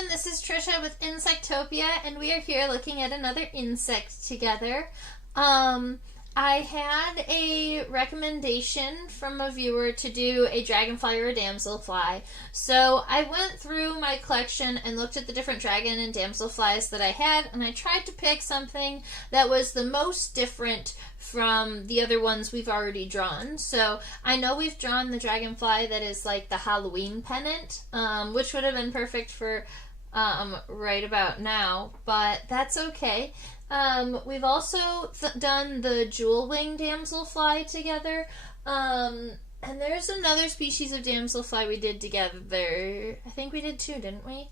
everyone, this is Trisha with Insectopia, and we are here looking at another insect together. I had a recommendation from a viewer to do a dragonfly or a damselfly, so I went through my collection and looked at the different dragon and damselflies that I had, and I tried to pick something that was the most different from the other ones we've already drawn. So I know we've drawn the dragonfly that is like the Halloween pennant, which would have been perfect for right about now, but that's okay. We've also done the jewel wing damselfly together, and there's another species of damselfly we did together. I think we did two, didn't we?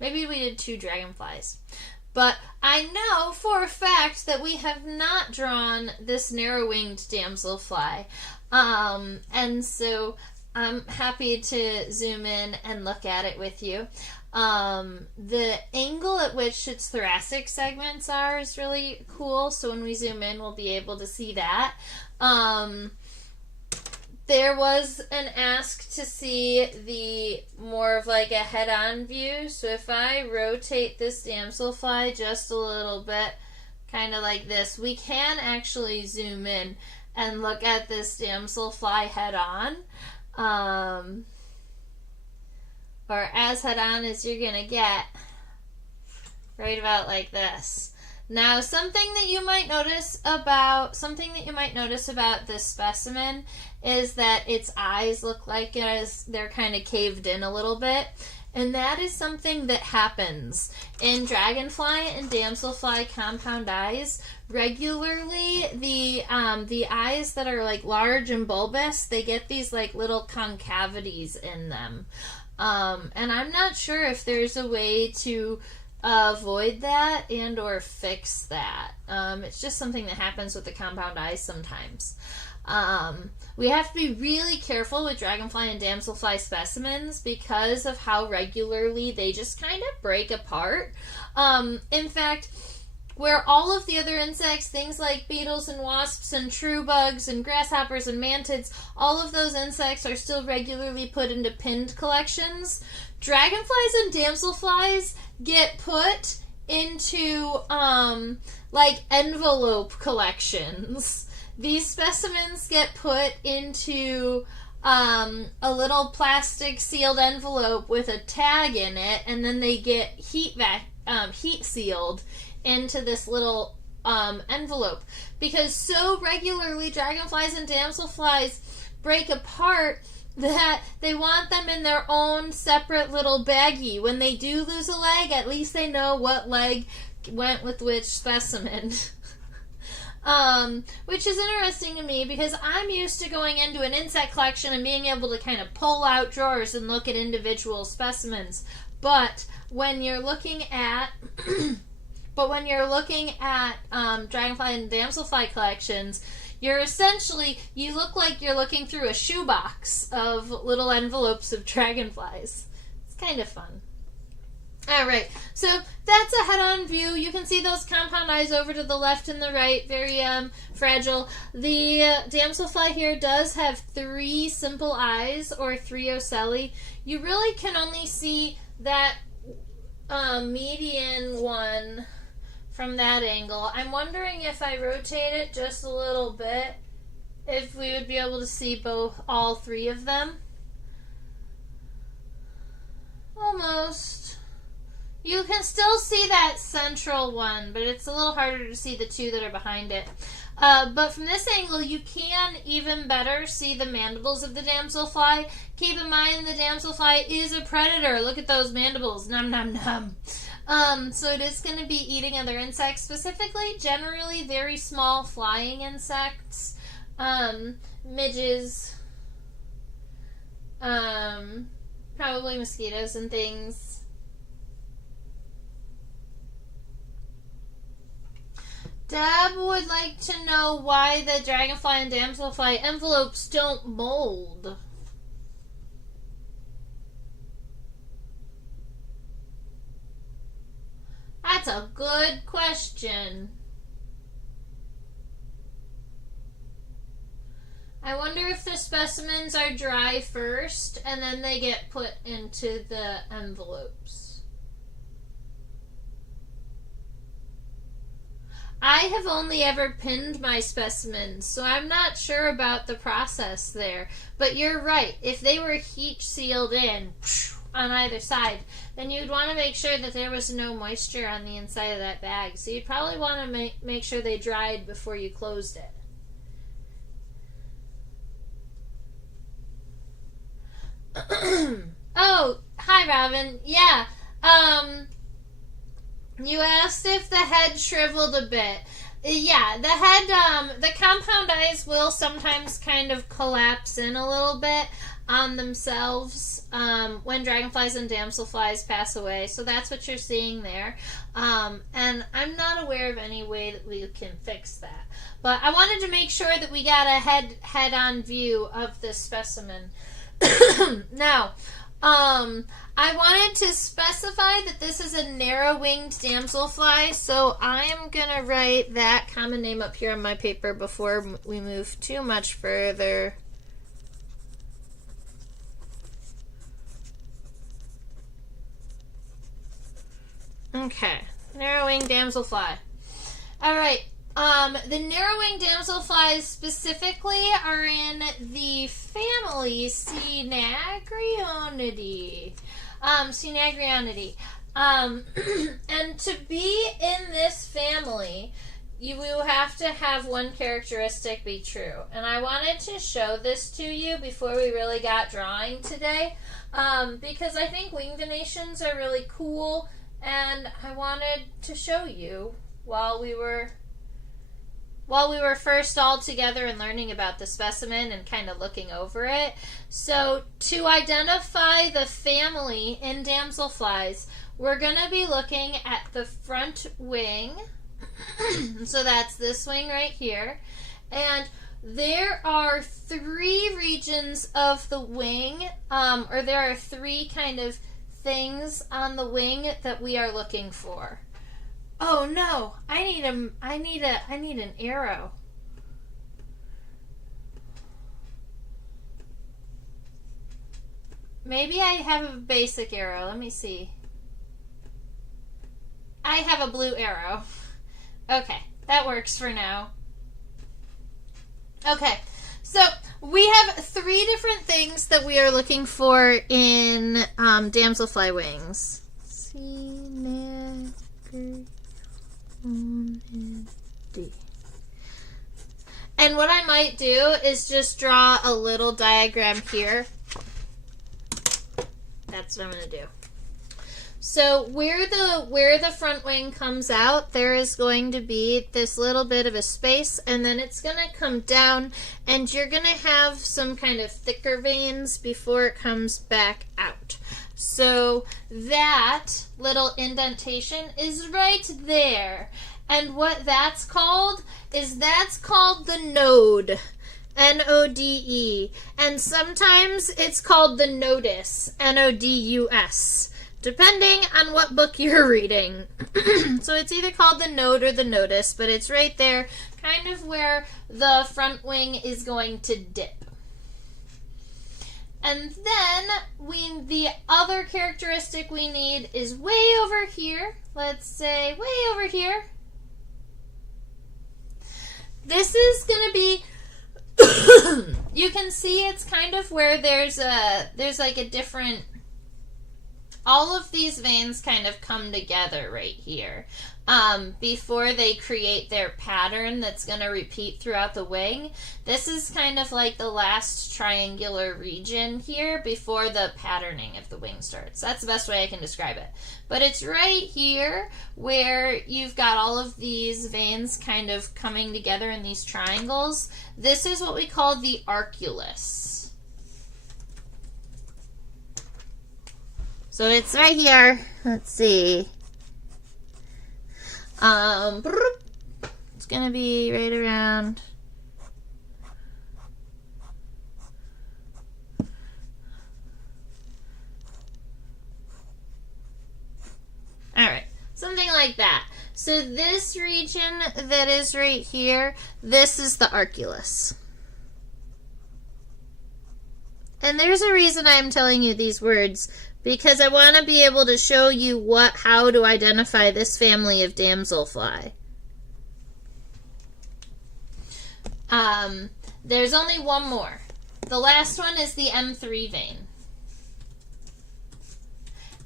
Maybe we did two dragonflies. But I know for a fact that we have not drawn this narrow-winged damselfly, and so I'm happy to zoom in and look at it with you. The angle at which its thoracic segments are is really cool, so when we zoom in, we'll be able to see that. There was an ask to see the more of like a head-on view, so if I rotate this damselfly just a little bit, kind of like this, we can actually zoom in and look at this damselfly head-on. Or as head-on as you're gonna get, right about like this. Now, something that you might notice about this specimen is that its eyes look like they're kind of caved in a little bit, and that is something that happens in dragonfly and damselfly compound eyes. Regularly, the eyes that are like large and bulbous, they get these like little concavities in them. And I'm not sure if there's a way to avoid that and or fix that. It's just something that happens with the compound eyes sometimes. We have to be really careful with dragonfly and damselfly specimens because of how regularly they just kind of break apart. In fact, where all of the other insects, things like beetles and wasps and true bugs and grasshoppers and mantids, all of those insects are still regularly put into pinned collections, dragonflies and damselflies get put into like envelope collections. These specimens get put into a little plastic sealed envelope with a tag in it, and then they get heat sealed into this little envelope, because so regularly dragonflies and damselflies break apart that they want them in their own separate little baggie. When they do lose a leg, at least they know what leg went with which specimen. Which is interesting to me because I'm used to going into an insect collection and being able to kind of pull out drawers and look at individual specimens. But when you're looking at dragonfly and damselfly collections, you look like you're looking through a shoebox of little envelopes of dragonflies. It's kind of fun. Alright, so that's a head-on view. You can see those compound eyes over to the left and the right, very fragile. The damselfly here does have 3 simple eyes, or 3 ocelli. You really can only see that median one from that angle. I'm wondering if I rotate it just a little bit, if we would be able to see all 3 of them. Almost. You can still see that central one, but it's a little harder to see the 2 that are behind it. But from this angle, you can even better see the mandibles of the damselfly. Keep in mind the damselfly is a predator. Look at those mandibles. Nom nom nom. So it is going to be eating other insects, specifically generally very small flying insects, midges, probably mosquitoes and things. Deb would like to know why the dragonfly and damselfly envelopes don't mold. That's a good question. I wonder if the specimens are dry first and then they get put into the envelopes. I have only ever pinned my specimens, so I'm not sure about the process there. But you're right. If they were heat sealed in on either side, then you'd want to make sure that there was no moisture on the inside of that bag. So you'd probably want to make sure they dried before you closed it. Oh, hi Robin. Yeah. You asked if the head shriveled a bit. Yeah, the head, the compound eyes will sometimes kind of collapse in a little bit on themselves when dragonflies and damselflies pass away. So that's what you're seeing there. And I'm not aware of any way that we can fix that. But I wanted to make sure that we got a head-on view of this specimen. Now, I wanted to specify that this is a narrow-winged damselfly, so I am going to write that common name up here on my paper before we move too much further. Okay, narrow-winged damselfly. All right. The narrow-winged damselflies specifically are in the family Cynagrionidae. And to be in this family, you will have to have one characteristic be true. And I wanted to show this to you before we really got drawing today, because I think wing venations are really cool, and I wanted to show you while we were first all together and learning about the specimen and kind of looking over it. So to identify the family in damselflies, we're going to be looking at the front wing. So that's this wing right here. And there are three regions of the wing, or there are three kind of things on the wing that we are looking for. Oh no, I need an arrow. Maybe I have a basic arrow. Let me see. I have a blue arrow. Okay, that works for now. Okay, so we have three different things that we are looking for in damselfly wings. And what I might do is just draw a little diagram here. That's what I'm going to do. So where the front wing comes out, there is going to be this little bit of a space, and then it's going to come down, and you're going to have some kind of thicker veins before it comes back out. So that little indentation is right there. And what that's called is the node. N-O-D-E. And sometimes it's called the nodus. N-O-D-U-S. Depending on what book you're reading. So it's either called the node or the nodus, but it's right there, kind of where the front wing is going to dip. And then the other characteristic we need is way over here. Let's say way over here. This is going to be, you can see it's kind of where there's like a different, all of these veins kind of come together right here before they create their pattern that's going to repeat throughout the wing. This is kind of like the last triangular region here before the patterning of the wing starts. That's the best way I can describe it. But it's right here where you've got all of these veins kind of coming together in these triangles. This is what we call the arculus. So it's right here. Let's see. It's going to be right around. All right, something like that. So this region that is right here, this is the arculus. And there's a reason I'm telling you these words, because I want to be able to show you how to identify this family of damselfly. There's only one more. The last one is the M3 vein.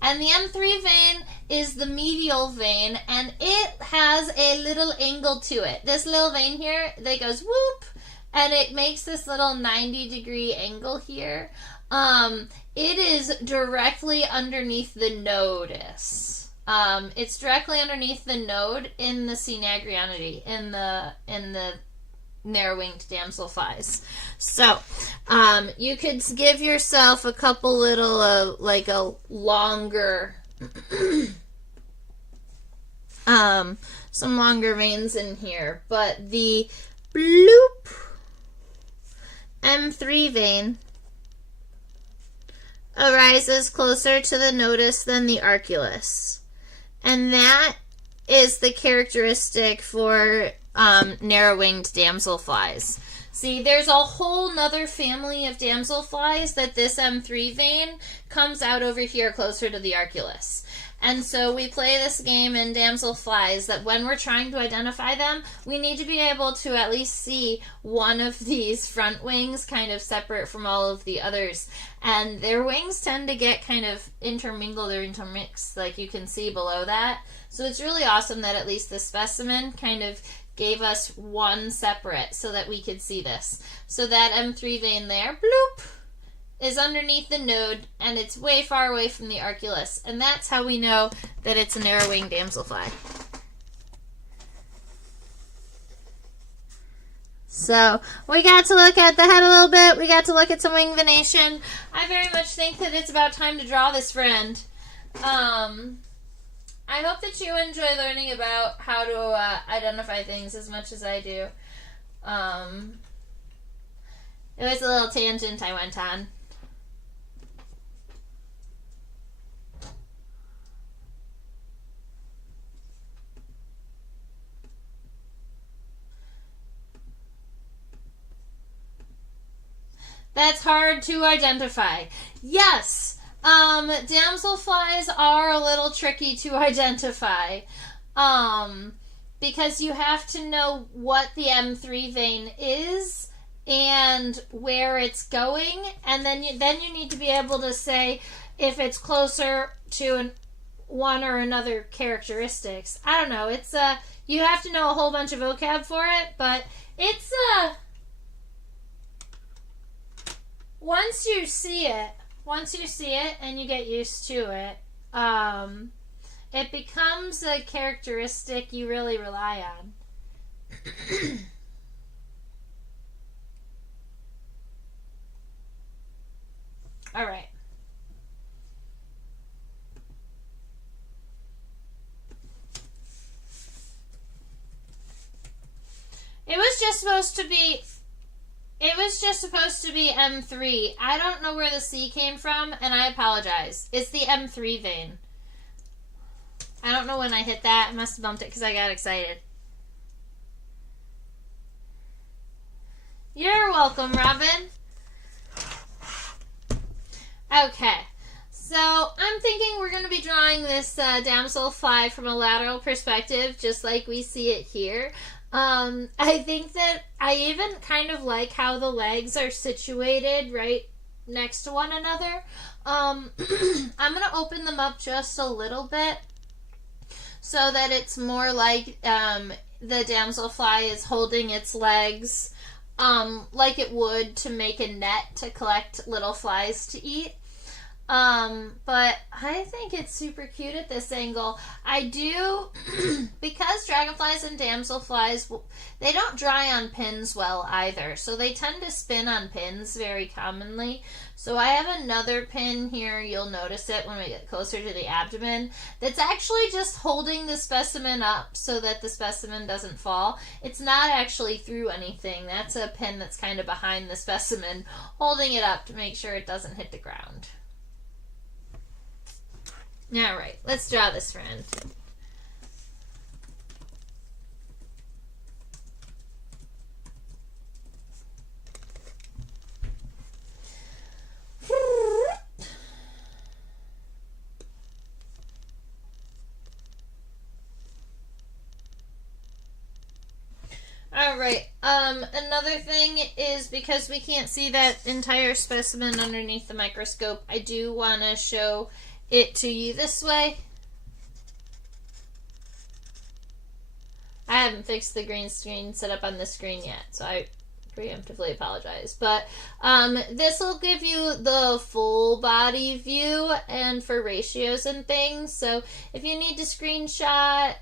And the M3 vein is the medial vein, and it has a little angle to it. This little vein here that goes whoop, and it makes this little 90-degree angle here. It is directly underneath the nodus. It's directly underneath the node in the Cynagrionidae, in the narrow-winged damselflies. So, you could give yourself a couple little, like a longer, some longer veins in here. But the bloop M3 vein arises closer to the nodus than the arculus. And that is the characteristic for narrow-winged damselflies. See, there's a whole nother family of damselflies that this M3 vein comes out over here closer to the arculus. And so we play this game in damselflies that when we're trying to identify them, we need to be able to at least see one of these front wings kind of separate from all of the others. And their wings tend to get kind of intermingled or intermixed, like you can see below that. So it's really awesome that at least this specimen kind of gave us one separate so that we could see this. So that M3 vein there, bloop, is underneath the node, and it's way far away from the arculus. And that's how we know that it's a narrow-winged damselfly. So, we got to look at the head a little bit. We got to look at some wing venation. I very much think that it's about time to draw this friend. I hope that you enjoy learning about how to identify things as much as I do. It was a little tangent I went on. That's hard to identify. Yes! Damselflies are a little tricky to identify. Because you have to know what the M3 vein is and where it's going, and then you need to be able to say if it's closer to one or another characteristics. I don't know. It's you have to know a whole bunch of vocab for it, but it's once you see it and you get used to it, it becomes a characteristic you really rely on. All right. It was just supposed to be M3. I don't know where the C came from, and I apologize. It's the M3 vein. I don't know when I hit that. I must have bumped it because I got excited. You're welcome, Robin. Okay. So, I'm thinking we're going to be drawing this damselfly from a lateral perspective, just like we see it here. I think that I even kind of like how the legs are situated right next to one another. I'm going to open them up just a little bit so that it's more like the damselfly is holding its legs like it would to make a net to collect little flies to eat. But I think it's super cute at this angle. I do, because dragonflies and damselflies, they don't dry on pins well either. So they tend to spin on pins very commonly. So I have another pin here, you'll notice it when we get closer to the abdomen, that's actually just holding the specimen up so that the specimen doesn't fall. It's not actually through anything. That's a pin that's kind of behind the specimen, holding it up to make sure it doesn't hit the ground. Alright, let's draw this friend. Alright, Another thing is, because we can't see that entire specimen underneath the microscope, I do want to show it to you this way. I haven't fixed the green screen set up on this screen yet, so I preemptively apologize. But this will give you the full body view and for ratios and things. So if you need to screenshot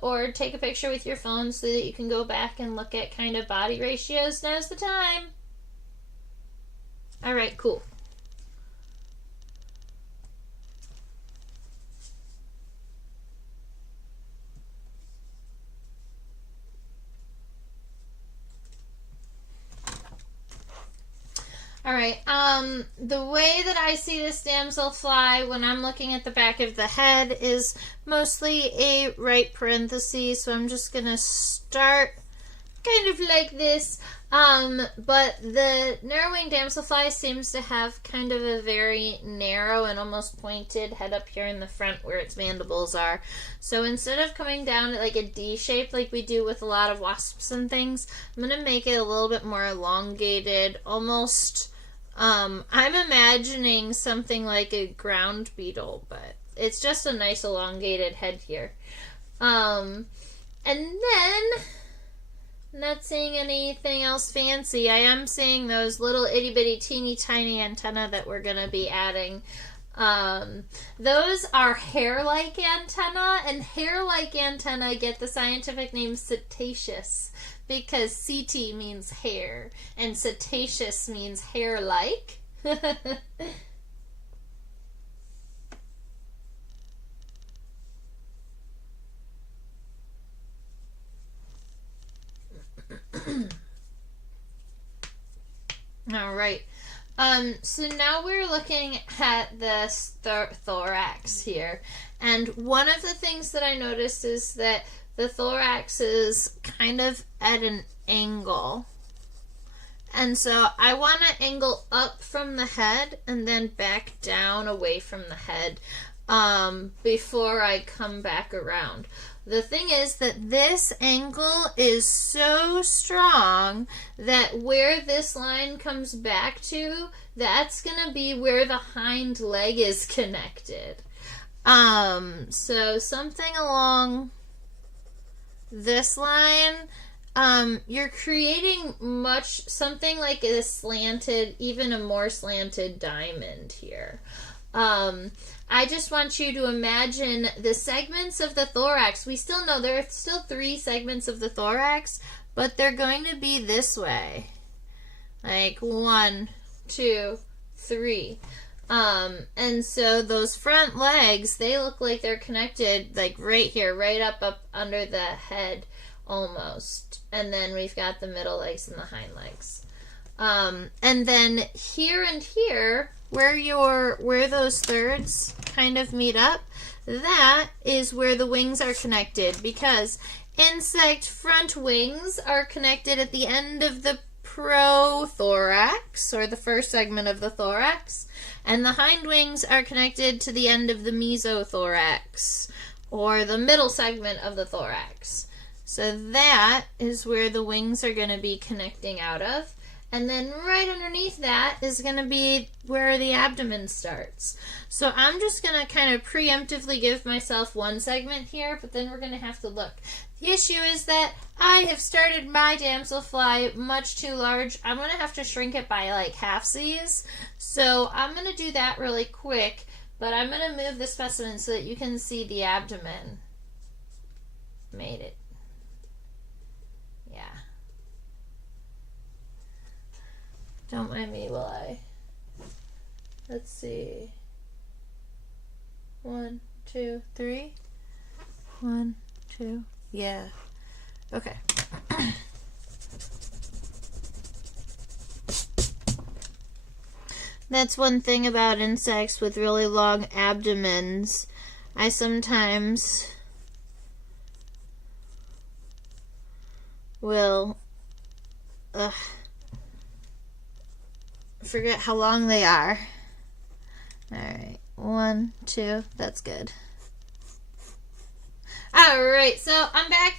or take a picture with your phone so that you can go back and look at kind of body ratios, now's the time. All right, cool. All right, the way that I see this damselfly when I'm looking at the back of the head is mostly a right parenthesis, so I'm just going to start kind of like this, but the narrow-winged damselfly seems to have kind of a very narrow and almost pointed head up here in the front where its mandibles are. So instead of coming down at like a D shape like we do with a lot of wasps and things, I'm going to make it a little bit more elongated, almost... I'm imagining something like a ground beetle, but it's just a nice elongated head here. And then, not seeing anything else fancy, I am seeing those little itty bitty teeny tiny antennae that we're going to be adding. Those are hair-like antennae, and hair-like antennae get the scientific name cetaceous, because CT means hair, and cetaceous means hair-like. All right. So now we're looking at this thorax here. And one of the things that I noticed is that the thorax is kind of at an angle. And so I want to angle up from the head and then back down away from the head before I come back around. The thing is that this angle is so strong that where this line comes back to, that's going to be where the hind leg is connected. So something along this line, you're creating something like a slanted, even a more slanted diamond here. I just want you to imagine the segments of the thorax. We still know there are still 3 segments of the thorax, but they're going to be this way. Like 1, 2, 3. And so those front legs, they look like they're connected like right here, right up under the head almost. And then we've got the middle legs and the hind legs. And then here and here, where those thirds kind of meet up, that is where the wings are connected, because insect front wings are connected at the end of the prothorax, or the first segment of the thorax, and the hind wings are connected to the end of the mesothorax, or the middle segment of the thorax. So that is where the wings are going to be connecting out of. And then right underneath that is going to be where the abdomen starts. So I'm just going to kind of preemptively give myself one segment here, but then we're going to have to look. The issue is that I have started my damselfly much too large. I'm going to have to shrink it by like halfsies. So I'm going to do that really quick, but I'm going to move the specimen so that you can see the abdomen. Made it. Yeah. Don't mind me while I... Let's see. 1, 2, 3. 1, 2. Yeah. Okay. That's one thing about insects with really long abdomens. I sometimes will forget how long they are. Alright, 1, 2, that's good. Alright, so I'm back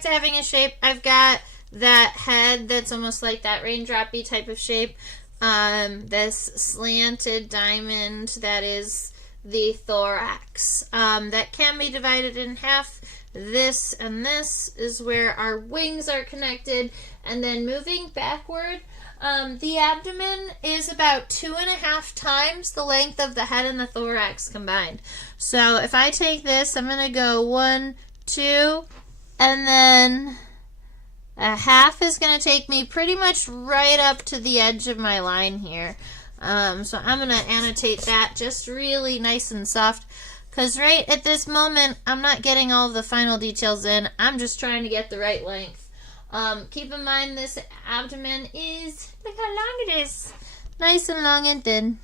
to having a shape. I've got that head that's almost like that raindroppy type of shape. This slanted diamond that is the thorax. That can be divided in half. This and this is where our wings are connected. And then moving backward, the abdomen is about 2.5 times the length of the head and the thorax combined. So if I take this, I'm going to go 1, 2, and then a half is going to take me pretty much right up to the edge of my line here. So I'm going to annotate that just really nice and soft, because right at this moment, I'm not getting all the final details in. I'm just trying to get the right length. Keep in mind this abdomen is, look how long it is. Nice and long and thin.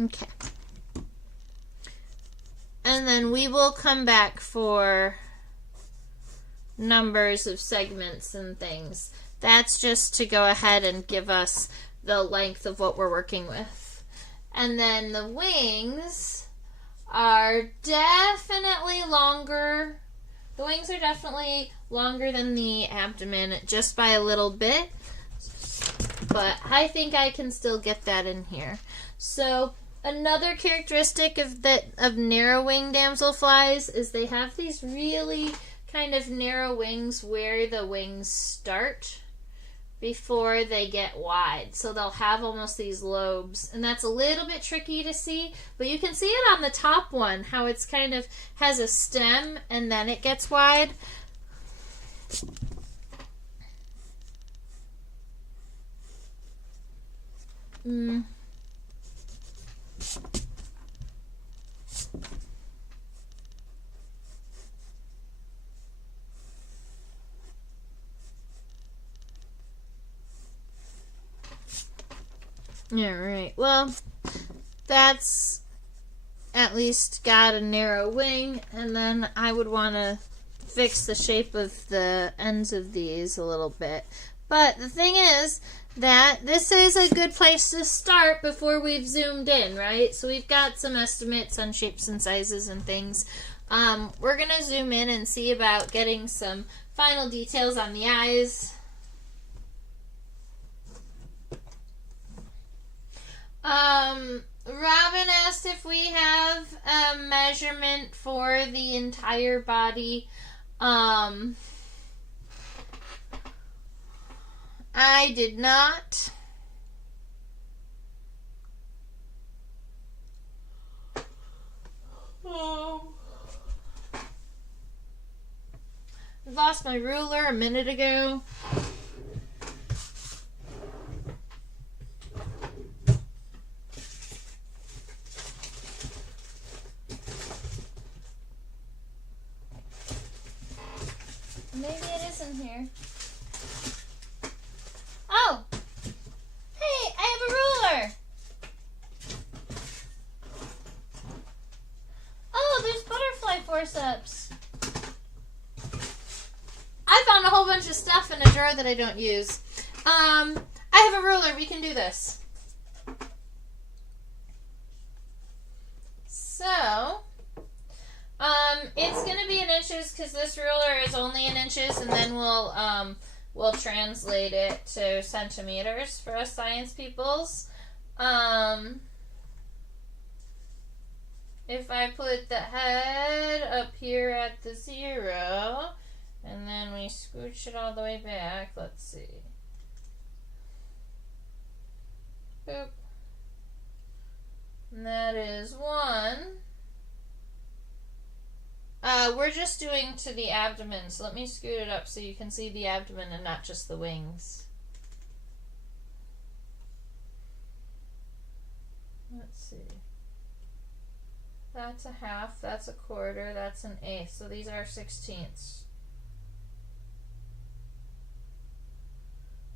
Okay. And then we will come back for numbers of segments and things. That's just to go ahead and give us the length of what we're working with. And then the wings are definitely longer. The wings are definitely longer than the abdomen, just by a little bit. But I think I can still get that in here. So another characteristic of narrow-winged damselflies is they have these really kind of narrow wings where the wings start before they get wide. So they'll have almost these lobes, and that's a little bit tricky to see, but you can see it on the top one, how it's kind of has a stem and then it gets wide. Yeah, right. Well, that's at least got a narrow wing, and then I would want to fix the shape of the ends of these a little bit. But the thing is that this is a good place to start before we've zoomed in, right? So we've got some estimates on shapes and sizes and things. We're going to zoom in and see about getting some final details on the eyes. Robin asked if we have a measurement for the entire body. I did not. Lost my ruler a minute ago. Maybe it is in here. Oh! Hey, I have a ruler! Oh, there's butterfly forceps. I found a whole bunch of stuff in a drawer that I don't use. I have a ruler. We can do this. So, it's going to be in inches because this ruler is only in inches, and then we'll translate it to centimeters for us science peoples. If I put the head up here at the 0, and then we scooch it all the way back, let's see. Boop. And that is 1. We're just doing to the abdomen, so let me scoot it up so you can see the abdomen and not just the wings. Let's see. That's a half, that's a quarter, that's an eighth, so these are 16ths.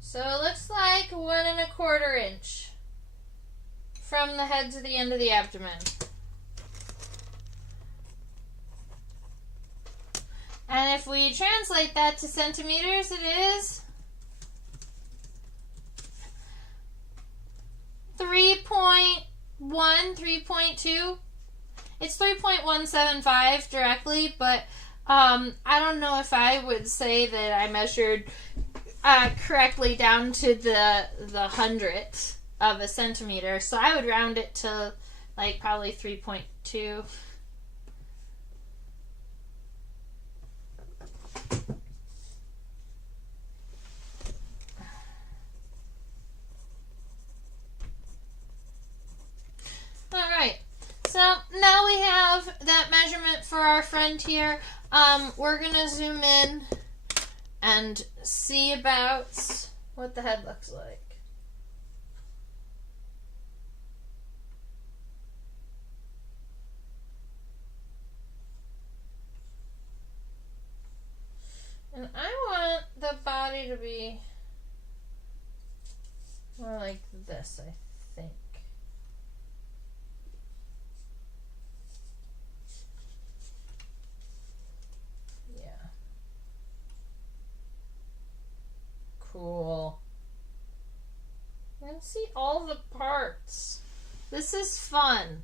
So it looks like 1 1/4 inch from the head to the end of the abdomen. And if we translate that to centimeters, it is 3.1, 3.2. It's 3.175 directly, but I don't know if I would say that I measured correctly down to the hundredth of a centimeter, so I would round it to like probably 3.2. Alright, so now we have that measurement for our friend here. We're going to zoom in and see about what the head looks like. And I want the body to be more like this, I think. Cool. And see all the parts. This is fun.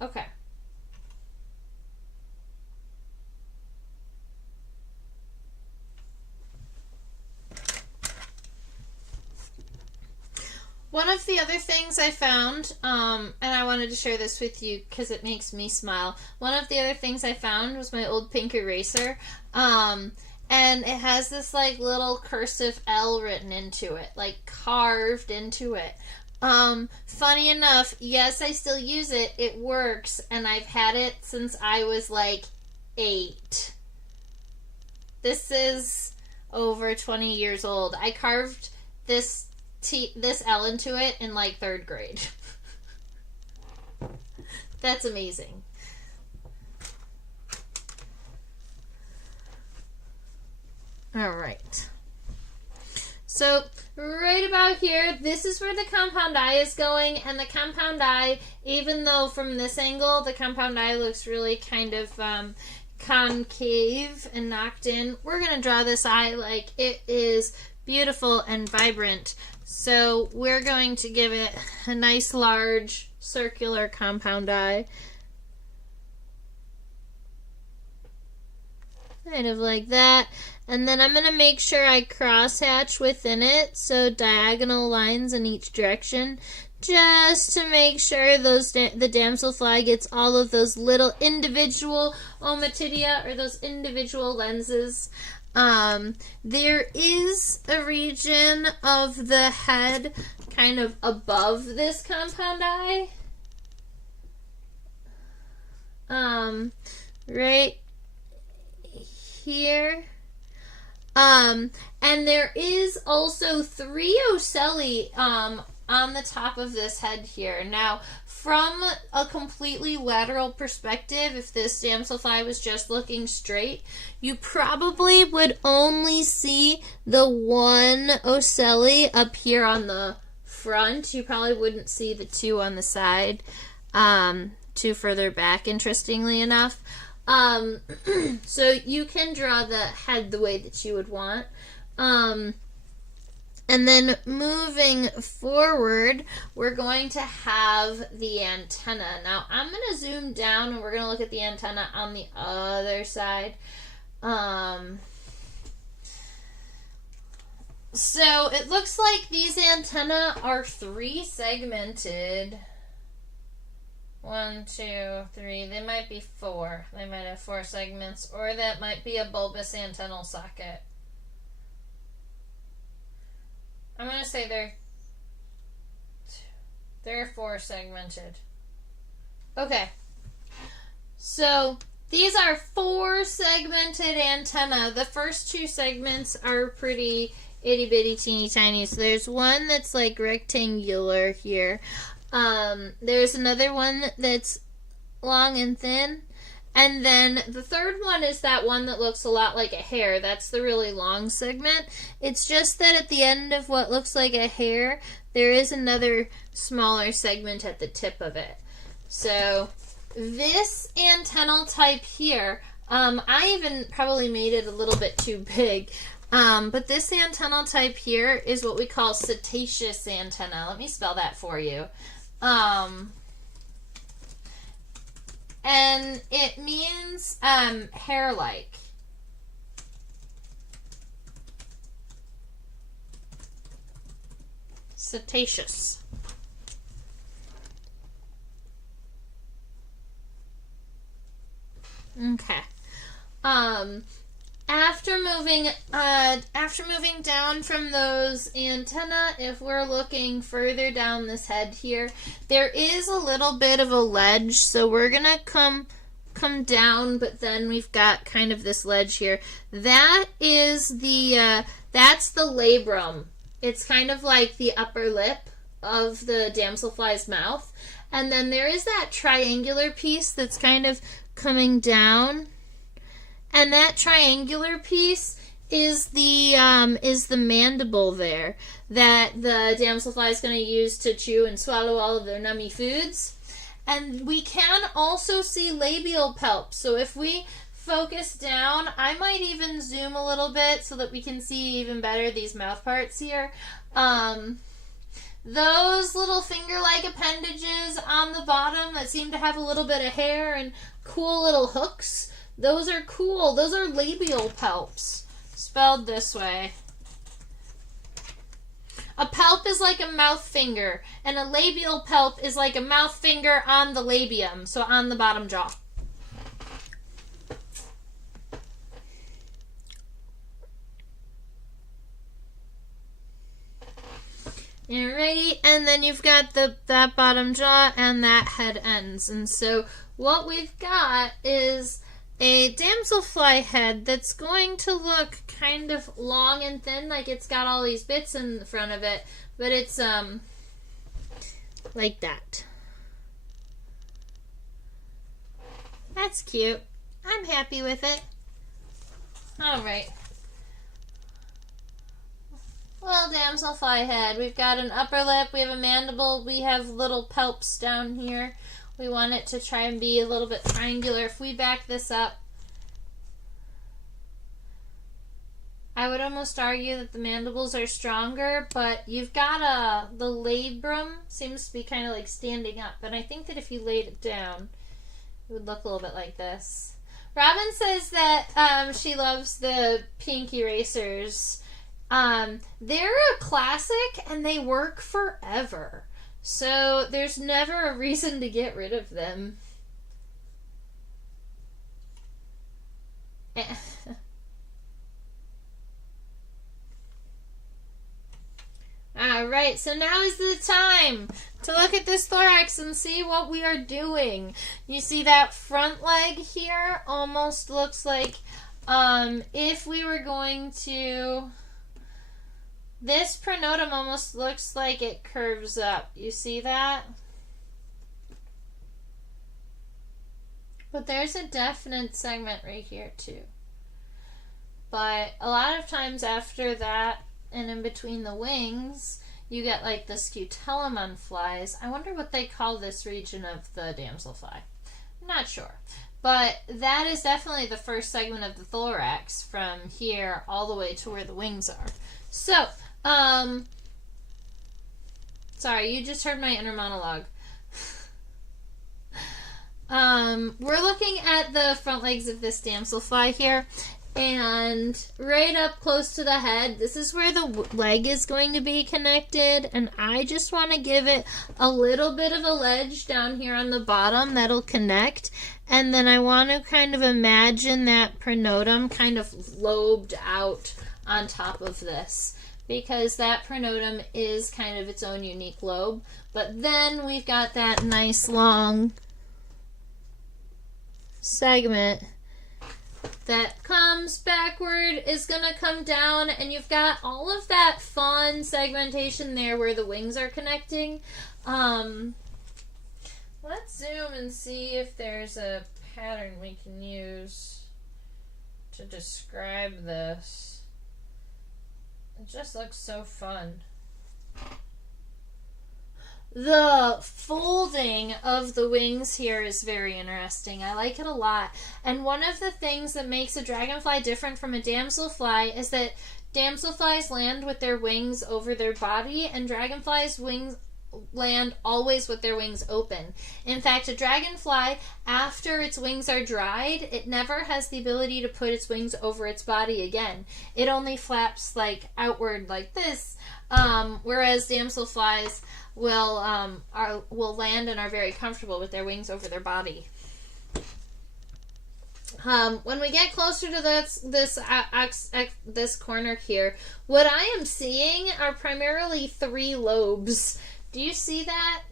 Okay. One of the other things I found, and I wanted to share this with you because it makes me smile. One of the other things I found was my old pink eraser. And it has this like little cursive L written into it, like carved into it. Funny enough, yes, I still use it. It works, and I've had it since I was like 8. This is over 20 years old. I carved this L into it in like 3rd grade. That's amazing. All right. So right about here, this is where the compound eye is going, and the compound eye, even though from this angle the compound eye looks really kind of concave and knocked in, we're going to draw this eye like it is beautiful and vibrant. So we're going to give it a nice large circular compound eye. Kind of like that. And then I'm going to make sure I crosshatch within it, so diagonal lines in each direction, just to make sure the damselfly gets all of those little individual ommatidia, or those individual lenses. There is a region of the head kind of above this compound eye. Right here. And there is also 3 ocelli on the top of this head here. Now, from a completely lateral perspective, if this damselfly was just looking straight, you probably would only see the 1 ocelli up here on the front. You probably wouldn't see the 2 on the side, 2 further back, interestingly enough. So you can draw the head the way that you would want. And then moving forward, we're going to have the antenna. Now, I'm going to zoom down, and we're going to look at the antenna on the other side. So it looks like these antennae are 3-segmented. 1, 2, 3. They might be 4. They might have 4 segments, or that might be a bulbous antennal socket. I'm going to say they're 4 segmented. Okay. So these are 4 segmented antenna. The first 2 segments are pretty itty bitty teeny tiny. So there's one that's like rectangular here. There's another one that's long and thin. And then the third one is that one that looks a lot like a hair. That's the really long segment. It's just that at the end of what looks like a hair, there is another smaller segment at the tip of it. So this antennal type here, I even probably made it a little bit too big. But this antennal type here is what we call cetaceous antenna. Let me spell that for you. and it means hair-like. Cetaceous. Okay. After moving down from those antennae, if we're looking further down this head here, there is a little bit of a ledge, so we're gonna come down, but then we've got kind of this ledge here. That is that's the labrum. It's kind of like the upper lip of the damselfly's mouth, and then there is that triangular piece that's kind of coming down. And that triangular piece is the mandible there that the damselfly is going to use to chew and swallow all of their nummy foods. And we can also see labial palps. So if we focus down, I might even zoom a little bit so that we can see even better these mouth parts here. Those little finger-like appendages on the bottom that seem to have a little bit of hair and cool little hooks, those are cool. Those are labial palps, spelled this way. A palp is like a mouth finger, and a labial palp is like a mouth finger on the labium, so on the bottom jaw. Alrighty, and then you've got that bottom jaw and that head ends. And so what we've got is a damselfly head that's going to look kind of long and thin, like it's got all these bits in the front of it, but it's like that. That's cute. I'm happy with it. Alright. Well, damselfly head. We've got an upper lip, we have a mandible, we have little palps down here. We want it to try and be a little bit triangular. If we back this up, I would almost argue that the mandibles are stronger, but you've got the labrum seems to be kind of like standing up, and I think that if you laid it down, it would look a little bit like this. Robin says that she loves the pink erasers. They're a classic, and they work forever. So there's never a reason to get rid of them. Alright, so now is the time to look at this thorax and see what we are doing. You see that front leg here almost looks like if we were going to... This pronotum almost looks like it curves up. You see that? But there's a definite segment right here too. But a lot of times after that and in between the wings, you get like the scutellamon flies. I wonder what they call this region of the damselfly. I'm not sure. But that is definitely the first segment of the thorax from here all the way to where the wings are. So, sorry, you just heard my inner monologue. We're looking at the front legs of this damselfly here, and right up close to the head, this is where the leg is going to be connected, and I just want to give it a little bit of a ledge down here on the bottom that'll connect, and then I want to kind of imagine that pronotum kind of lobed out on top of this, because that pronotum is kind of its own unique lobe. But then we've got that nice long segment that comes backward, is going to come down, and you've got all of that fun segmentation there where the wings are connecting. Let's zoom and see if there's a pattern we can use to describe this. It just looks so fun. The folding of the wings here is very interesting. I like it a lot. And one of the things that makes a dragonfly different from a damselfly is that damselflies land with their wings over their body, and dragonflies' wings land always with their wings open. In fact, a dragonfly, after its wings are dried, it never has the ability to put its wings over its body again. It only flaps like outward like this, whereas damselflies will land and are very comfortable with their wings over their body. When we get closer to this corner here, what I am seeing are primarily 3 lobes. Do you see that?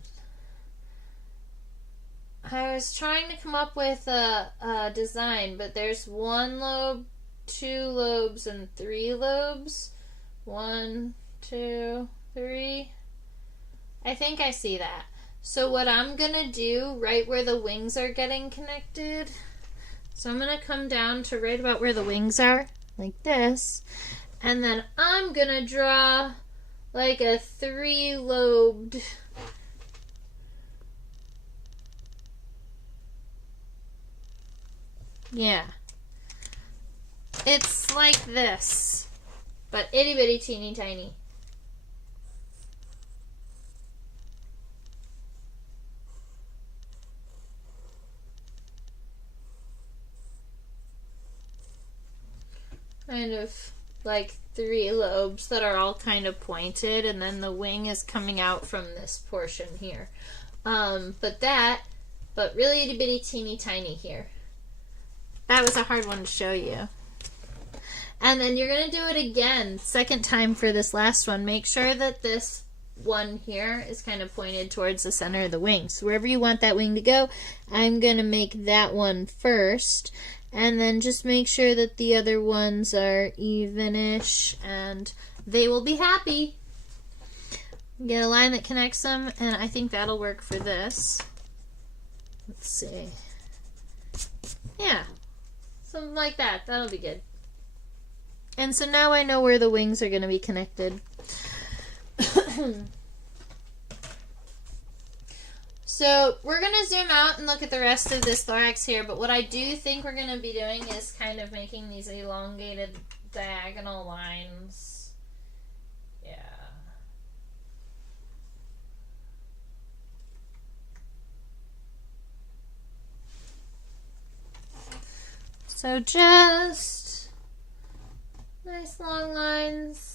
I was trying to come up with a design, but there's 1 lobe, 2 lobes, and 3 lobes. 1, 2, 3. I think I see that. So what I'm gonna do, right where the wings are getting connected, so I'm gonna come down to right about where the wings are, like this, and then I'm gonna draw like a 3-lobed it's like this, but itty bitty teeny tiny. Kind of like 3 lobes that are all kind of pointed, and then the wing is coming out from this portion here. But really itty bitty teeny tiny here. That was a hard one to show you. And then you're going to do it again, second time for this last one. Make sure that this one here is kind of pointed towards the center of the wing. So wherever you want that wing to go, I'm going to make that one first. And then just make sure that the other ones are even-ish, and they will be happy. Get a line that connects them, and I think that'll work for this. Let's see. Yeah, something like that. That'll be good. And so now I know where the wings are going to be connected. So we're going to zoom out and look at the rest of this thorax here, but what I do think we're going to be doing is kind of making these elongated diagonal lines. Yeah. So just nice long lines.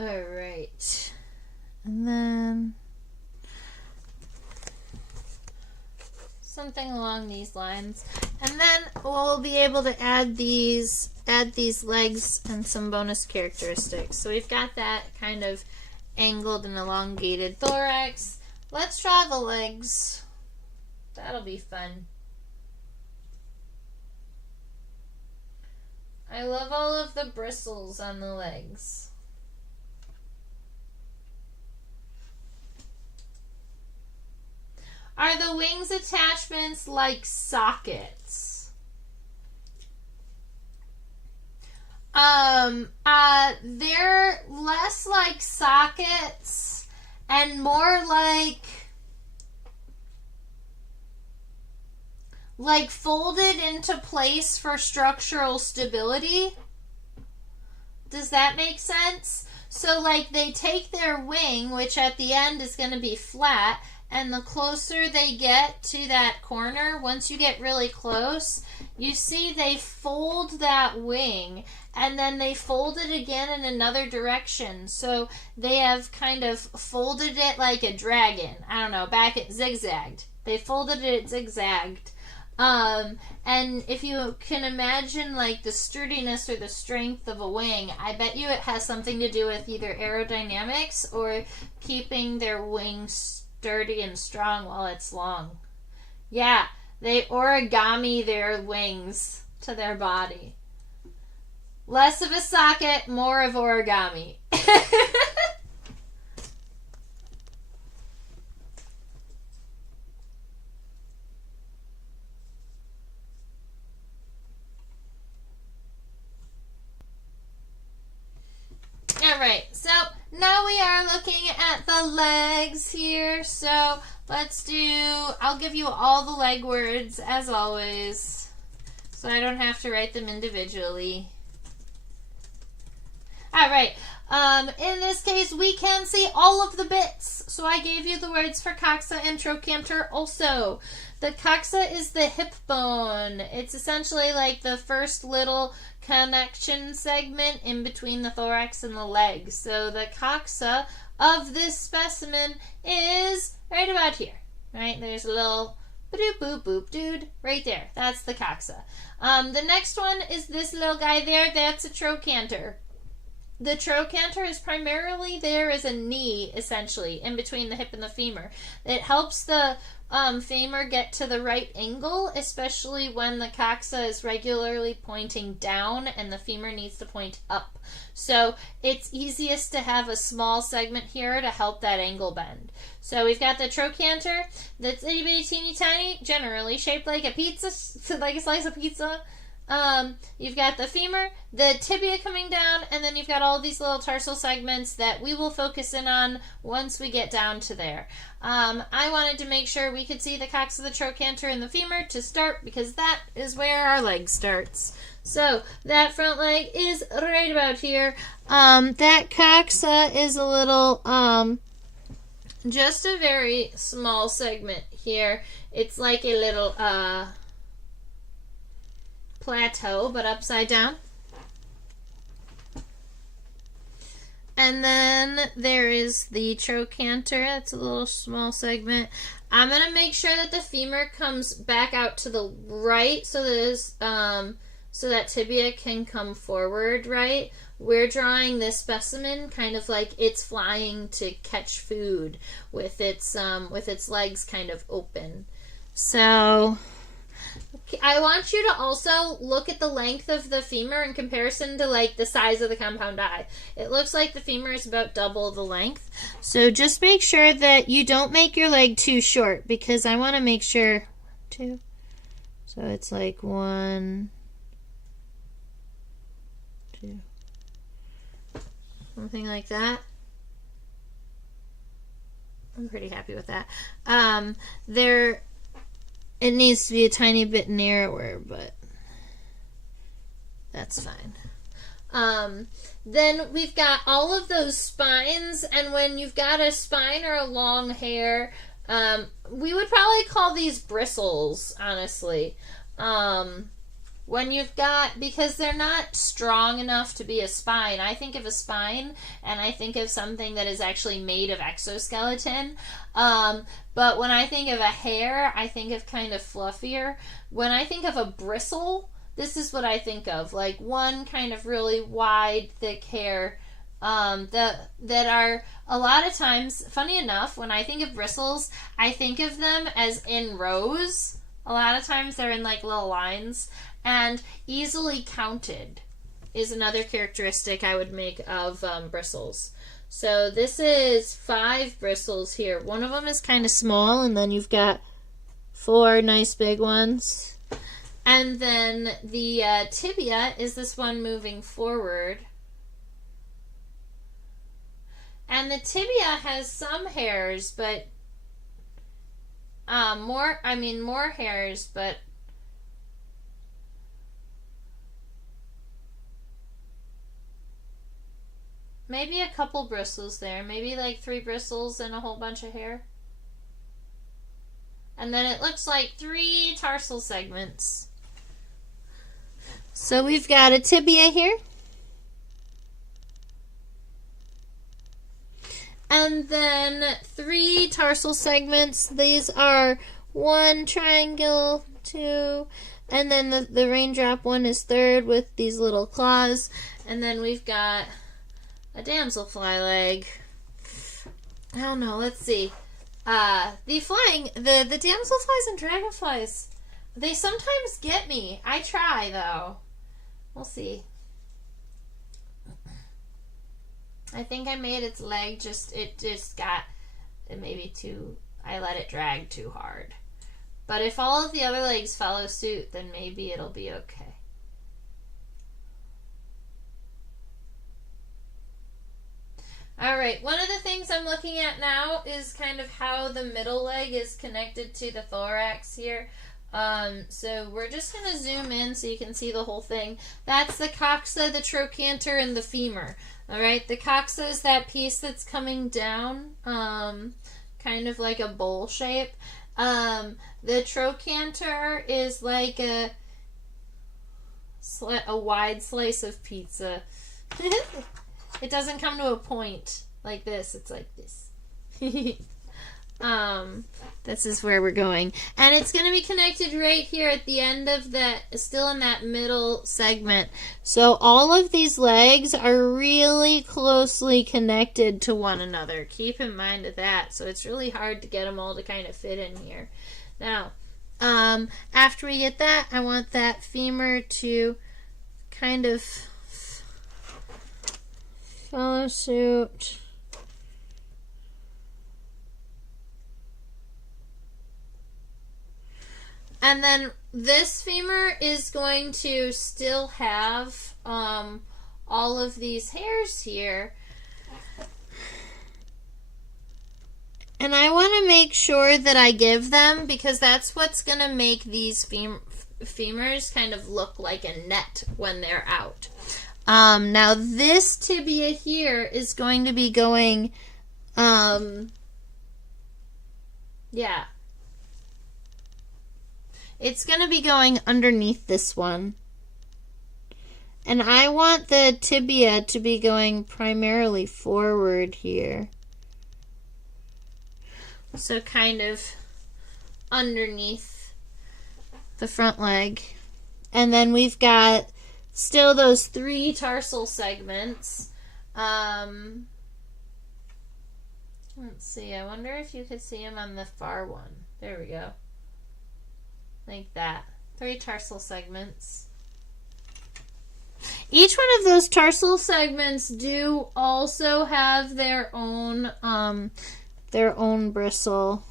Alright, and then something along these lines, and then we'll be able to add these legs and some bonus characteristics. So we've got that kind of angled and elongated thorax. Let's draw the legs. That'll be fun. I love all of the bristles on the legs. Are the wings attachments like sockets? They're less like sockets and more like folded into place for structural stability. Does that make sense? So like they take their wing, which at the end is going to be flat, and the closer they get to that corner, once you get really close, you see they fold that wing, and then they fold it again in another direction. So they have kind of folded it like a dragon. I don't know, back at zigzagged. They folded it zigzagged. And if you can imagine like the sturdiness or the strength of a wing, I bet you it has something to do with either aerodynamics or keeping their wings sturdy and strong while it's long. Yeah, they origami their wings to their body. Less of a socket, more of origami. Alright, so now we are looking at the legs here. So I'll give you all the leg words as always, so I don't have to write them individually. All right. In this case, we can see all of the bits. So I gave you the words for coxa and trochanter also. The coxa is the hip bone. It's essentially like the first little connection segment in between the thorax and the legs. So the coxa of this specimen is right about here. Right? There's a little boop boop boop dude right there. That's the coxa. The next one is this little guy there. That's a trochanter. The trochanter is primarily there as a knee, essentially, in between the hip and the femur. It helps the femur get to the right angle, especially when the coxa is regularly pointing down and the femur needs to point up. So it's easiest to have a small segment here to help that angle bend. So we've got the trochanter that's itty bitty teeny tiny, generally shaped like a pizza, like a slice of pizza. You've got the femur, the tibia coming down, and then you've got all these little tarsal segments that we will focus in on once we get down to there. I wanted to make sure we could see the coxa, the trochanter, and the femur to start because that is where our leg starts. So that front leg is right about here. That coxa is a little, just a very small segment here. It's like a little, plateau, but upside down. And then there is the trochanter. That's a little small segment. I'm going to make sure that the femur comes back out to the right so that tibia can come forward, right? We're drawing this specimen kind of like it's flying to catch food with its legs kind of open. So I want you to also look at the length of the femur in comparison to like the size of the compound eye. It looks like the femur is about double the length. So just make sure that you don't make your leg too short because I want to make sure two. So it's like 1, 2, something like that. I'm pretty happy with that. It needs to be a tiny bit narrower, but that's fine. Then we've got all of those spines, and when you've got a spine or a long hair, we would probably call these bristles, honestly. When you've got, because they're not strong enough to be a spine. I think of a spine, and I think of something that is actually made of exoskeleton. But when I think of a hair, I think of kind of fluffier. When I think of a bristle, this is what I think of. Like one kind of really wide, thick hair that are a lot of times, funny enough, when I think of bristles, I think of them as in rows. A lot of times they're in like little lines. And easily counted is another characteristic I would make of bristles. So this is 5 bristles here. One of them is kind of small, and then you've got 4 nice big ones. And then the tibia is this one moving forward. And the tibia has some hairs, but more hairs, but maybe a couple bristles there. Maybe like 3 bristles and a whole bunch of hair. And then it looks like 3 tarsal segments. So we've got a tibia here. And then 3 tarsal segments. These are 1 triangle, 2, and then the raindrop one is 3rd with these little claws. And then we've got a damselfly leg. I don't know, let's see. The damselflies and dragonflies, they sometimes get me. I try, though. We'll see. I think I made its leg it just got maybe I let it drag too hard. But if all of the other legs follow suit, then maybe it'll be okay. All right, one of the things I'm looking at now is kind of how the middle leg is connected to the thorax here. So we're just going to zoom in so you can see the whole thing. That's the coxa, the trochanter, and the femur. All right, the coxa is that piece that's coming down, kind of like a bowl shape. The trochanter is like a wide slice of pizza. It doesn't come to a point like this. It's like this. This is where we're going. And it's going to be connected right here at the end of still in that middle segment. So all of these legs are really closely connected to one another. Keep in mind of that. So it's really hard to get them all to kind of fit in here. Now, after we get that, I want that femur to kind of follow suit. And then this femur is going to still have all of these hairs here. And I want to make sure that I give them, because that's what's going to make these femurs kind of look like a net when they're out. Now this tibia here is going to be going, it's going to be going underneath this one. And I want the tibia to be going primarily forward here. So kind of underneath the front leg. And then we've got still those 3 tarsal segments. Let's see, I wonder if you could see them on the far one. There we go. Like that. 3 tarsal segments. Each one of those tarsal segments do also have their own bristle.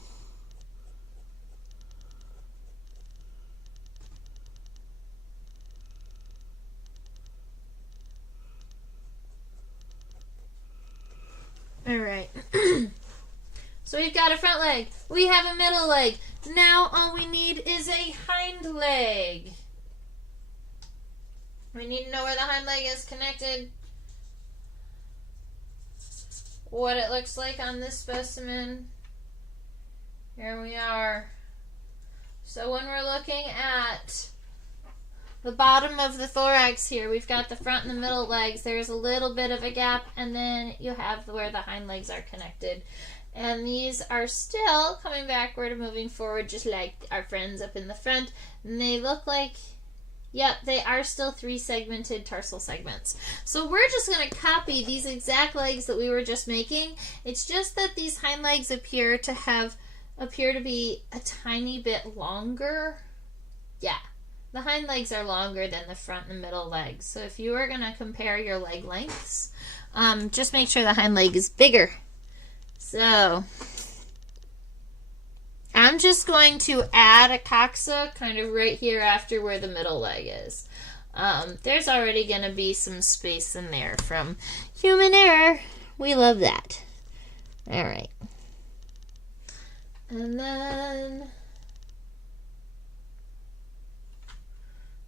All right. So we've got a front leg. We have a middle leg. Now all we need is a hind leg. We need to know where the hind leg is connected. What it looks like on this specimen. Here we are. So when we're looking at the bottom of the thorax here, we've got the front and the middle legs. There's a little bit of a gap, and then you have where the hind legs are connected. And these are still coming backward and moving forward, just like our friends up in the front. And they look like, yep, they are still 3 segmented tarsal segments. So we're just going to copy these exact legs that we were just making. It's just that these hind legs appear to be a tiny bit longer. Yeah, the hind legs are longer than the front and middle legs. So if you were going to compare your leg lengths, just make sure the hind leg is bigger. So I'm just going to add a coxa kind of right here after where the middle leg is. There's already going to be some space in there from human error. We love that. All right. And then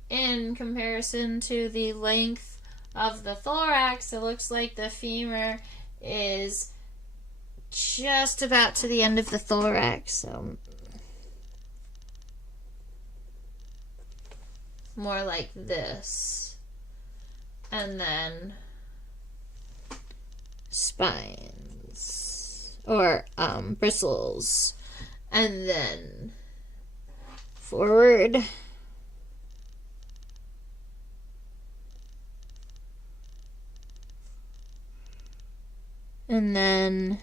in comparison to the length of the thorax, it looks like the femur is just about to the end of the thorax, so more like this. And then spines or bristles, and then forward, and then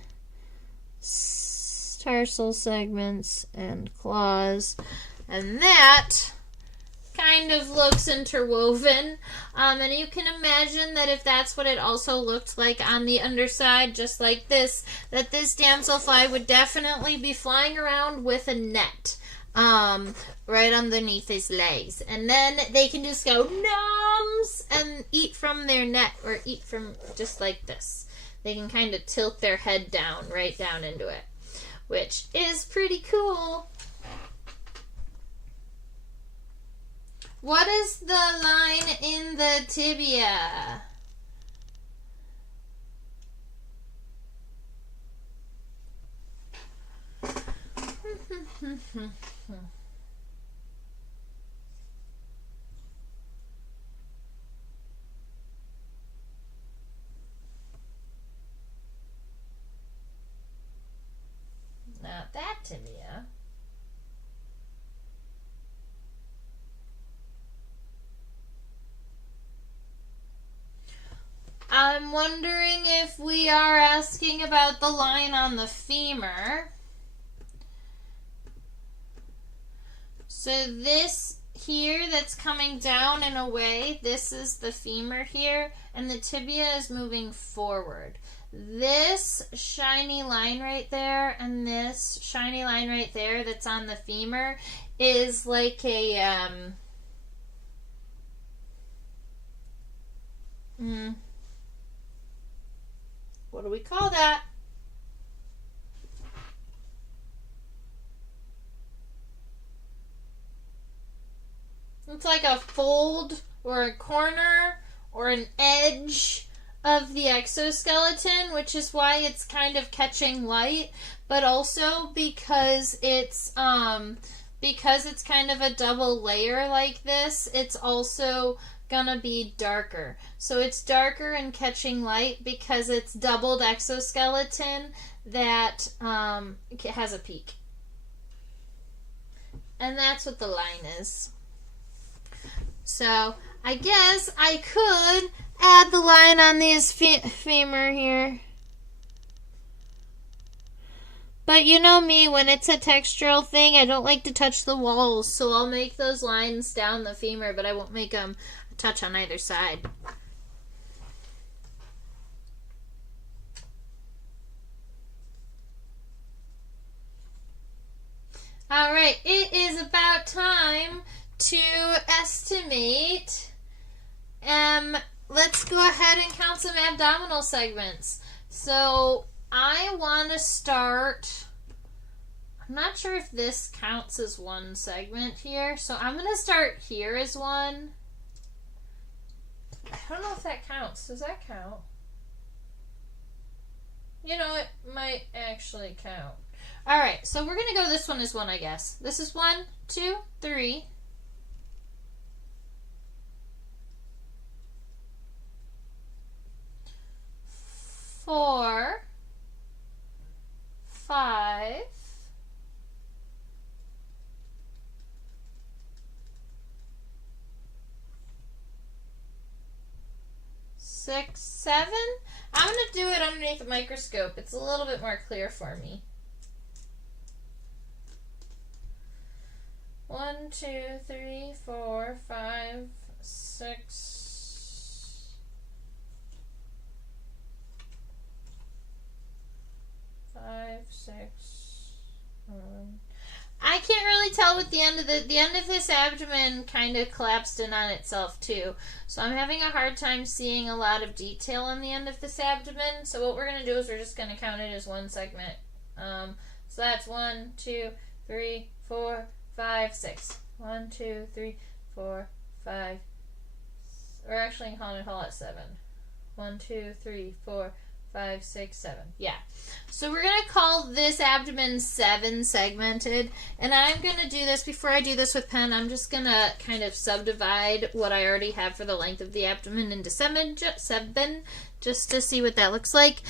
tarsal segments and claws, and that kind of looks interwoven, and you can imagine that if that's what it also looked like on the underside, just like this, that this damselfly would definitely be flying around with a net right underneath his legs, and then they can just go nums and eat from their net, or eat from just like this. they can kind of tilt their head down, right down into it, which is pretty cool. What is the line in the tibia? Not that tibia. I'm wondering if we are asking about the line on the femur. So this here that's coming down and away, this is the femur here, and the tibia is moving forward. This shiny line right there and this shiny line right there that's on the femur is like a what do we call that? It's like a fold or a corner or an edge of the exoskeleton, which is why it's kind of catching light, but also because it's kind of a double layer like this, it's also gonna be darker. So it's darker and catching light because it's doubled exoskeleton that has a peak. And that's what the line is. So I guess I could add the line on this femur here. But you know me, when it's a textural thing, I don't like to touch the walls. So I'll make those lines down the femur, but I won't make them touch on either side. All right, it is about time to estimate. Let's go ahead and count some abdominal segments. So I want to start, I'm not sure if this counts as one segment here, so I'm going to start here as one. I don't know if that counts. Does that count? You know, it might actually count. Alright, so we're going to go this one as one, I guess. This is 1, 2, 3. 4, 5, 6, 7. I'm going to do it underneath a microscope. It's a little bit more clear for me. 1, 2, 3, 4, 5, 6, 5, 6, 7. I can't really tell what the end of this abdomen kind of collapsed in on itself too. So I'm having a hard time seeing a lot of detail on the end of this abdomen. So what we're going to do is we're just going to count it as one segment. So that's 1, 2, 3, 4, 5, 6. 1, 2, 3, 4, 5. We're actually calling it 7. 1, 2, 3, 4, 5, 6, 7. Yeah. So we're going to call this abdomen 7 segmented. And I'm going to do this, before I do this with pen, I'm just going to kind of subdivide what I already have for the length of the abdomen into 7, just to see what that looks like.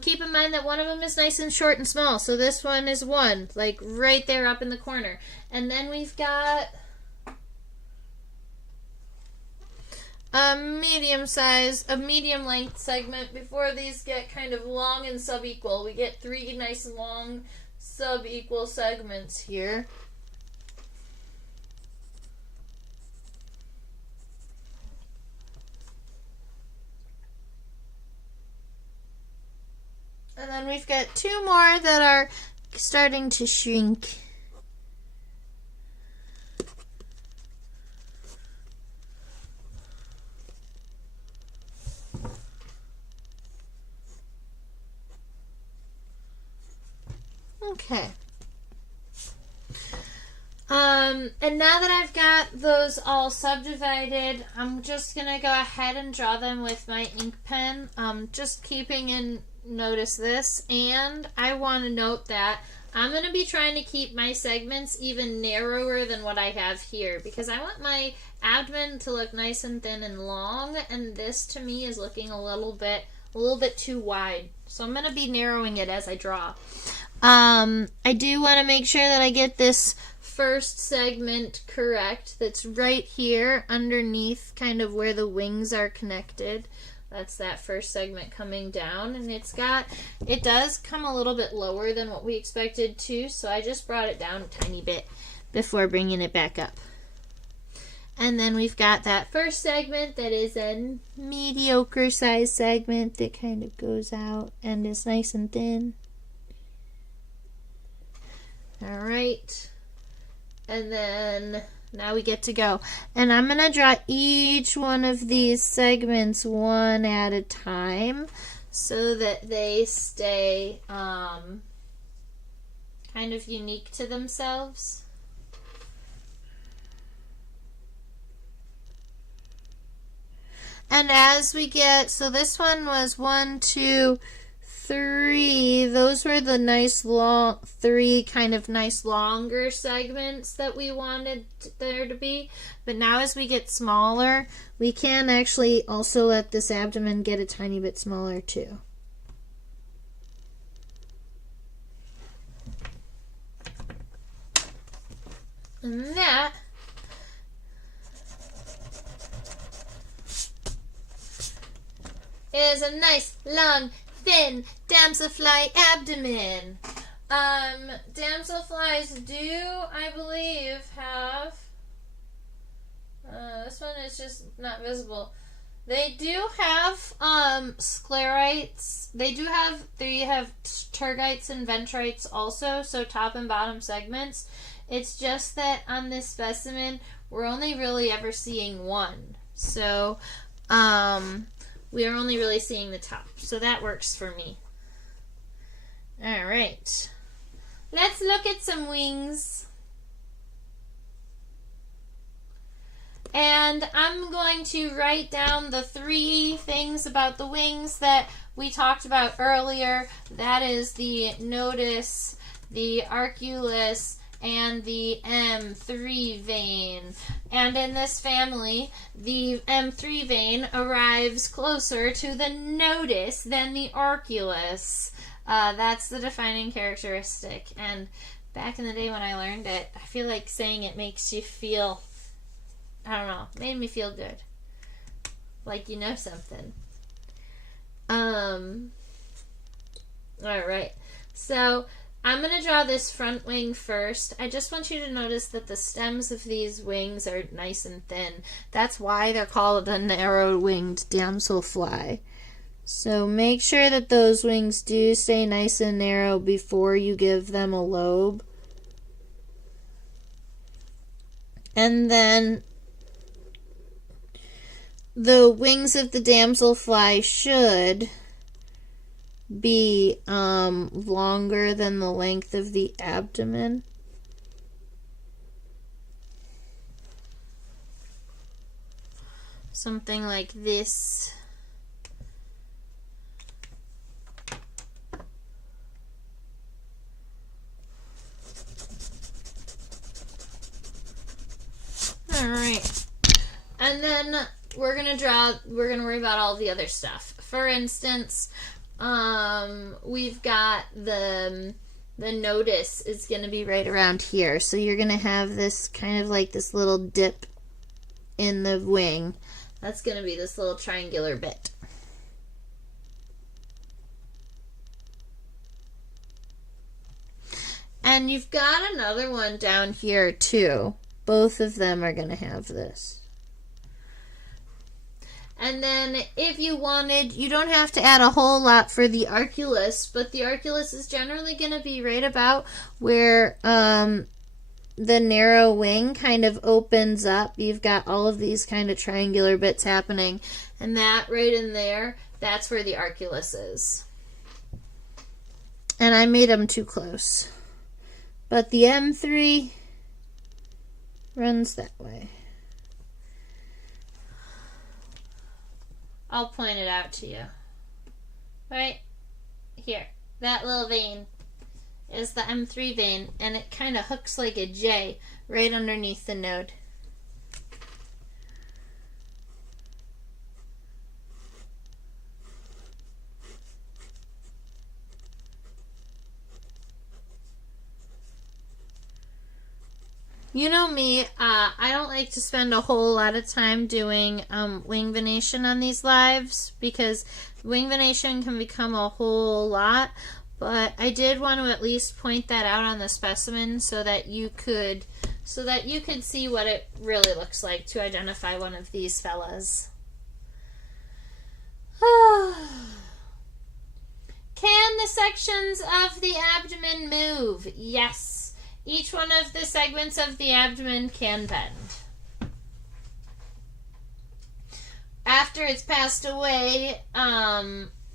Keep in mind that one of them is nice and short and small. So this one is 1, like right there up in the corner. And then we've got a medium length segment before these get kind of long and subequal. We get 3 nice long subequal segments here. And then we've got 2 more that are starting to shrink. Okay. And now that I've got those all subdivided, I'm just going to go ahead and draw them with my ink pen. Just keeping in notice this, and I want to note that I'm going to be trying to keep my segments even narrower than what I have here, because I want my abdomen to look nice and thin and long, and this to me is looking a little bit too wide. So I'm going to be narrowing it as I draw. I do want to make sure that I get this first segment correct. That's right here underneath kind of where the wings are connected. That's that first segment coming down, and it does come a little bit lower than what we expected to, so I just brought it down a tiny bit before bringing it back up. And then we've got that first segment that is a mediocre size segment that kind of goes out and is nice and thin. All right. And then now we get to go. And I'm going to draw each one of these segments one at a time so that they stay kind of unique to themselves. And as we get, so this one was 1, 2, 3. Those were the nice long, 3 kind of nice longer segments that we wanted there to be. But now as we get smaller, we can actually also let this abdomen get a tiny bit smaller too. And that is a nice long thin damselfly abdomen. Damselflies do, I believe, have, this one is just not visible. They do have sclerites. They have tergites and ventrites also, so top and bottom segments. It's just that on this specimen, we're only really ever seeing one. So, we are only really seeing the top, so that works for me. All right, let's look at some wings. And I'm going to write down the 3 things about the wings that we talked about earlier. That is the nodus, the arculus, and the M3 vein. And in this family, the M3 vein arrives closer to the nodus than the arculus. That's the defining characteristic. And back in the day when I learned it, I feel like saying it makes you feel, I don't know, made me feel good. Like you know something. Alright. So I'm going to draw this front wing first. I just want you to notice that the stems of these wings are nice and thin. That's why they're called a narrow-winged damselfly. So make sure that those wings do stay nice and narrow before you give them a lobe. And then the wings of the damselfly should be longer than the length of the abdomen. Something like this. Alright. And then we're going to worry about all the other stuff. For instance, we've got the nodus is going to be right around here. So you're going to have this kind of like this little dip in the wing. That's going to be this little triangular bit. And you've got another one down here too. Both of them are going to have this. And then if you wanted, you don't have to add a whole lot for the arculus, but the arculus is generally going to be right about where the narrow wing kind of opens up. You've got all of these kind of triangular bits happening, and that right in there, that's where the arculus is. and I made them too close. But the M3 runs that way. I'll point it out to you. Right here. That little vein is the M3 vein, and it kind of hooks like a J right underneath the node. You know me, I don't like to spend a whole lot of time doing wing venation on these lives because wing venation can become a whole lot, but I did want to at least point that out on the specimen so that you could see what it really looks like to identify one of these fellas. Can the sections of the abdomen move? Yes. Each one of the segments of the abdomen can bend. After it's passed away,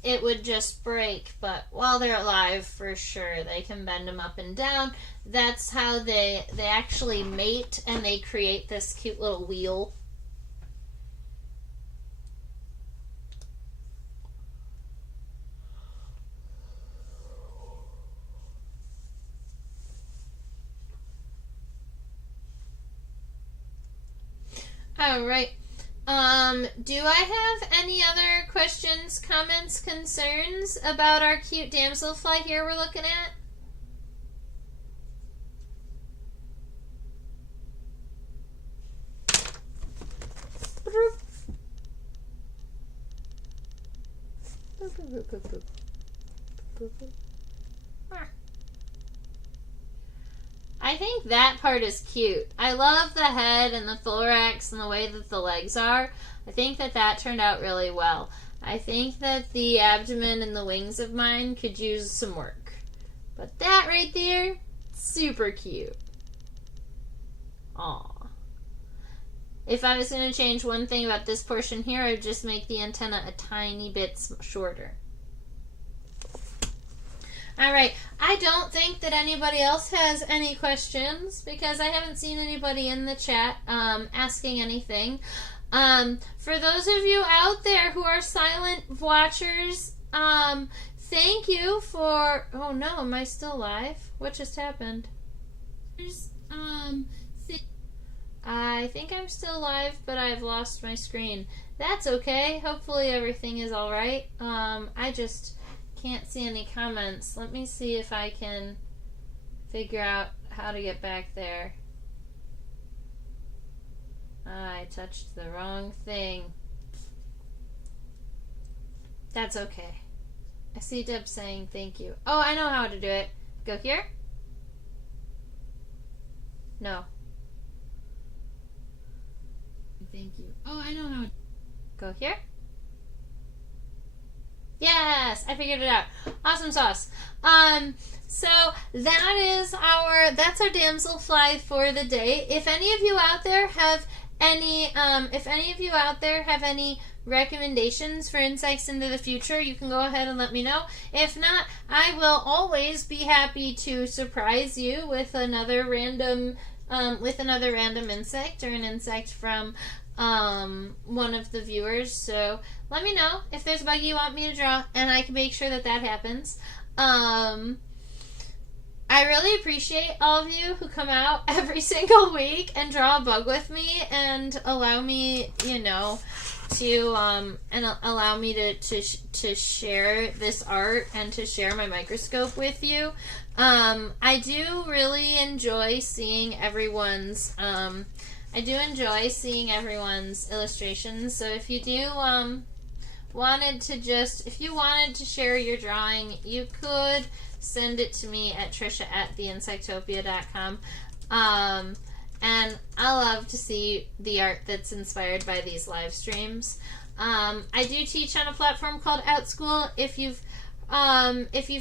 it would just break, but while they're alive, for sure, they can bend them up and down. That's how they actually mate, and they create this cute little wheel. All right. Do I have any other questions, comments, concerns about our cute damselfly here we're looking at? I think that part is cute. I love the head and the thorax and the way that the legs are. I think that turned out really well. I think that the abdomen and the wings of mine could use some work. But that right there, super cute. Aw. If I was going to change one thing about this portion here, I'd just make the antenna a tiny bit shorter. All right, I don't think that anybody else has any questions because I haven't seen anybody in the chat asking anything. For those of you out there who are silent watchers, thank you for... Oh no, am I still live? What just happened? I think I'm still live, but I've lost my screen. That's okay. Hopefully everything is all right. I just... can't see any comments. Let me see if I can figure out how to get back there. I touched the wrong thing. That's okay. I see Deb saying thank you. Oh, I know how to do it. Go here? No. Thank you. Oh, I know how to... Go here? Yes, I figured it out. Awesome sauce. So that's our damselfly for the day. If any of you out there have any recommendations for insects into the future, you can go ahead and let me know. If not, I will always be happy to surprise you with another random insect or an insect from one of the viewers. So let me know if there's a bug you want me to draw, and I can make sure that happens. I really appreciate all of you who come out every single week and draw a bug with me and allow me, to share this art and to share my microscope with you. I do really enjoy seeing everyone's illustrations. So if you do wanted to share your drawing, you could send it to me at trisha@theinsectopia.com. And I love to see the art that's inspired by these live streams. I do teach on a platform called OutSchool. If you've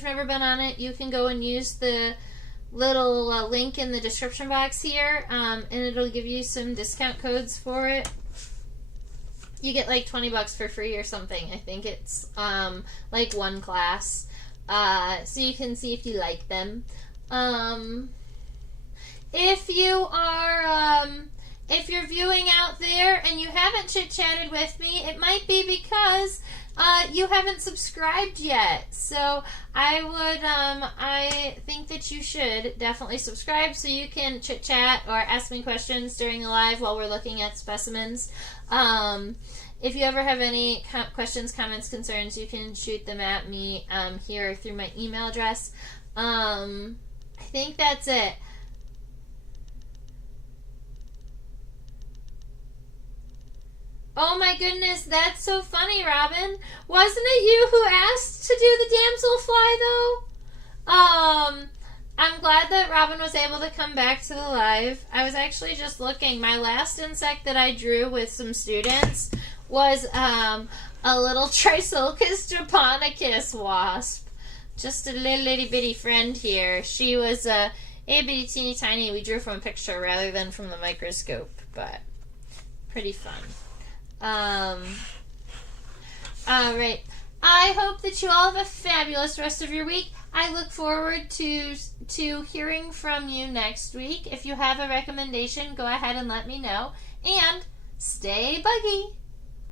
never been on it, you can go and use the little link in the description box here, and it'll give you some discount codes for it. You get like $20 for free or something. I think it's like one class. so you can see if you like them. If you're viewing out there and you haven't chit-chatted with me, it might be because you haven't subscribed yet. So I think that you should definitely subscribe so you can chit-chat or ask me questions during the live while we're looking at specimens. If you ever have any questions, comments, concerns, you can shoot them at me here through my email address. I think that's it. Oh my goodness, that's so funny, Robin. Wasn't it you who asked to do the damselfly, though? I'm glad that Robin was able to come back to the live. I was actually just looking. My last insect that I drew with some students was a little Trisulcus japonicus wasp. Just a little itty bitty friend here. She was a bitty teeny tiny. We drew from a picture rather than from the microscope, but pretty fun. All right. I hope that you all have a fabulous rest of your week. I look forward to hearing from you next week. If you have a recommendation, go ahead and let me know. And stay buggy.